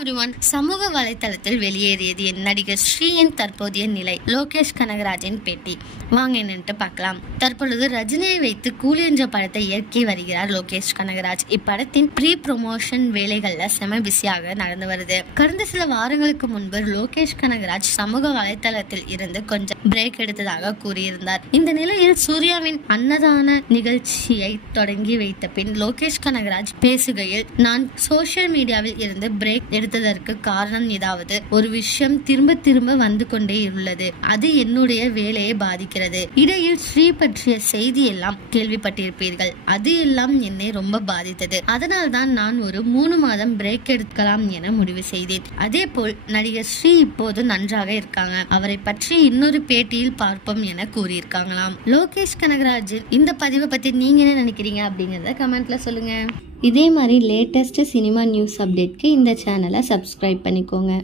Everyone. சமூக வலைதளத்தில் வெளியேறியது நடிகர் ஸ்ரீயின் தற்போதைய நிலை. லோகேஷ் கனகராஜின் பேட்டி வாங்க என்னன்னு பார்க்கலாம். தற்பொழுது ரஜினியை வைத்து கூலி என்ற படத்தை இயக்கி வருகிறார் லோகேஷ் கனகராஜ். இப்படத்தின் ப்ரீ ப்ரொமோஷன் வேலைகள்ல செம பிஸியாக நடந்து வருது. கடந்த சில வாரங்களுக்கு முன்பு லோகேஷ் கனகராஜ் சமூக வலைதளத்தில் இருந்து கொஞ்சம் பிரேக் எடுத்ததாக கூறியிருந்தார். இந்த நிலையில் சூர்யாவின் அன்னதான நிகழ்ச்சியை தொடங்கி வைத்த பின் லோகேஷ் கனகராஜ் பேசுகையில், நான் சோசியல் மீடியாவில் இருந்து பிரேக் எடுத்ததற்கு காரணம் ஏதாவது ஒரு விஷயம் திரும்ப திரும்ப வந்து கொண்டே உள்ளது. அது என்னுடைய வேலையை பாதிக்கிறது. இடையில் ஸ்ரீ பற்றிய செய்தி எல்லாம் கேள்விப்பட்டிருப்பீர்கள். அது எல்லாம் என்னை ரொம்ப பாதித்தது. அதனால் தான் நான் ஒரு 3 மாதம் பிரேக் எடுக்கலாம் என முடிவு செய்தேன். அதே போல் நடிகர் ஸ்ரீ இப்போது நன்றாக இருக்காங்க. அவரை பற்றி இன்னொரு பேட்டியில் பார்ப்போம் என கூறியிருக்காங்களாம். லோகேஷ் கனகராஜ் இந்த பதிவை பத்தி நீங்க என்ன நினைக்கிறீங்க அப்படிங்கறத கமெண்ட்ல சொல்லுங்க. இதே மாதிரி லேட்டஸ்ட் சினிமா நியூஸ் அப்டேட்க்கு இந்த சேனலை சப்ஸ்கிரைப் பண்ணிக்கோங்க.